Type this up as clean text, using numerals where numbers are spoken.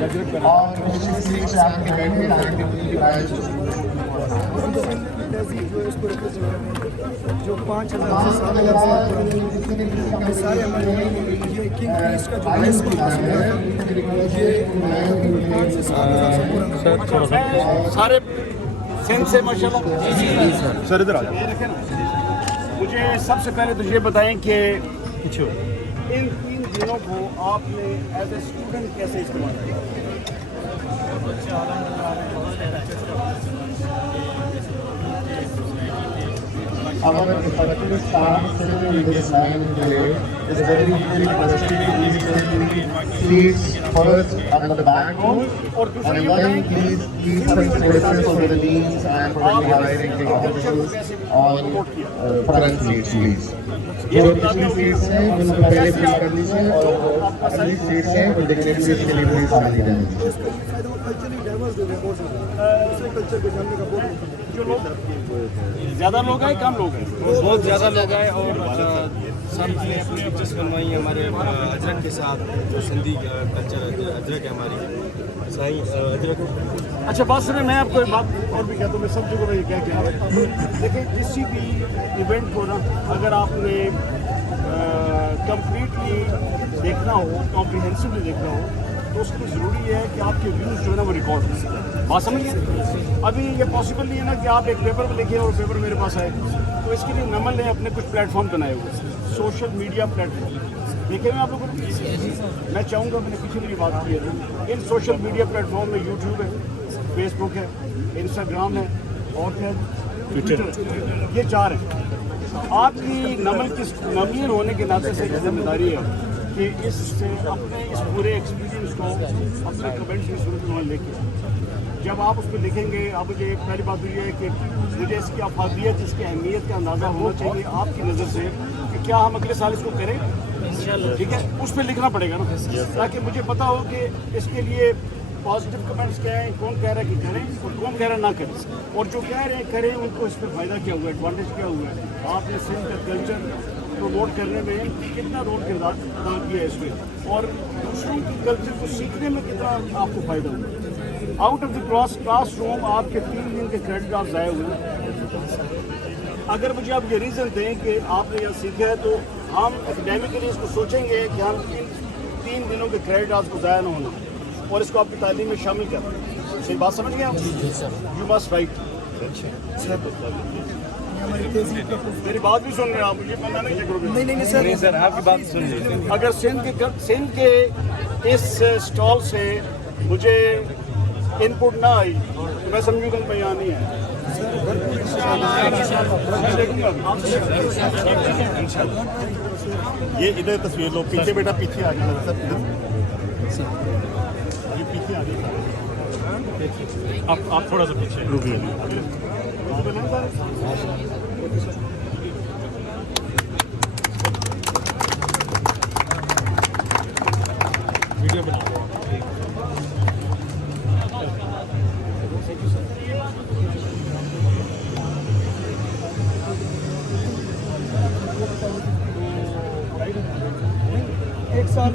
और निश्चित सीट से आके बैठे आगे की प्राइस जो 5,000 से 7,000 से सारे हमारे ये किंग प्रिंस का जो बेस ये 5 से 7,000 से सारे सेंस से माशाल्लाह। सर इधर आ जाओ। ये देखें ना, मुझे सबसे पहले तो ये बताएं कि इन 3 दिनों को आपने एज ए स्टूडेंट कैसे इस्तेमाल किया? Our effective start celebrating this land today is very, very positive. Please first on the back row, and then please keep some spaces for the deans and for the high-ranking officials on front seats, please. जो पिछली seats हैं उनको पहले fill कर लीजिए और अगली seats हैं वो डिग्नेटरीज के लिए भी खाली रहेंगे। ज़्यादा लोग हैं कम लोग हैं? बहुत ज़्यादा लोग आए और सब ने अपनी पिक्चर्स बनवाई हमारे अजरक के साथ, जो सिंधी कल्चर अजरक है हमारी साई अजरक। अच्छा बात सुने, मैं आपको एक बात और भी कहता हूँ, मैं सब जगह ये क्या कह रहा हूँ, देखिए किसी भी इवेंट को ना अगर आपने कंप्लीटली देखना हो, कॉम्प्रिहेंसिवली देखना हो, तो उसके लिए ज़रूरी है कि आपके व्यूज़ जो है ना वो रिकॉर्ड हो सकें। बात समझिए, अभी ये पॉसिबल नहीं है ना कि आप एक पेपर में लिखिए और पेपर मेरे पास आए, तो इसके लिए नमन ने अपने कुछ प्लेटफॉर्म बनाए हुए हैं, सोशल मीडिया प्लेटफॉर्म देखे मैं आप लोगों ने। मैं चाहूँगा, मैंने पीछे भी बात की है, इन सोशल मीडिया प्लेटफॉर्म में यूट्यूब है, फेसबुक है, इंस्टाग्राम है और क्या ट्विटर, ये 4 हैं। आपकी नमीर होने के नाते से जिम्मेदारी है कि इससे अपने इस पूरे एक्सपीरियंस को अपने कमेंट्स की सूरत में लेके जब आप उस पर लिखेंगे, आप मुझे पहली बात तो ये है कि मुझे इसकी अफादियत, इसकी अहमियत का अंदाज़ा होना चाहिए आपकी नज़र से कि क्या हम अगले साल इसको करें, ठीक है, उस पर लिखना पड़ेगा ना, ताकि मुझे पता हो कि इसके लिए पॉजिटिव कमेंट्स क्या है, कौन कह रहा है कि करें और कौन कह रहा है ना करें, और जो कह रहे हैं करें उनको इस पर फ़ायदा क्या हुआ है, एडवांटेज क्या हुआ है, आपने सिंध का कल्चर प्रमोट करने में कितना रोल किरदार अदा किया है इसमें, और दूसरों के कल्चर को सीखने में कितना आपको फ़ायदा हुआ। Out of the class room आपके 3 दिन के क्रेडिट आप ज़ाया हुए। अगर मुझे आप ये रीज़न दें कि आपने यहाँ सीखा है, तो हम एकेडमिकली इसको सोचेंगे कि हम इन 3 दिनों के क्रेडिट आपको ज़ाया ना होना और इसको आपकी तालीम में शामिल करें। सही बात समझ गए आप? You must write. मेरी बात भी सुन रहे हैं आप? मुझे पता नहीं करोगे। नहीं सर, नहीं सर, आपकी बात सुन लीजिए। अगर सिंध के इस स्टॉल से मुझे इनपुट ना आई तो मैं समझूंगा मैं यहाँ नहीं है। ये इधर तस्वीर लो, पीछे बेटा, पीछे आ जाओ सर, ये पीछे आ जाओ। आप थोड़ा सा पीछे रुकिए। वीडियो बना एक साल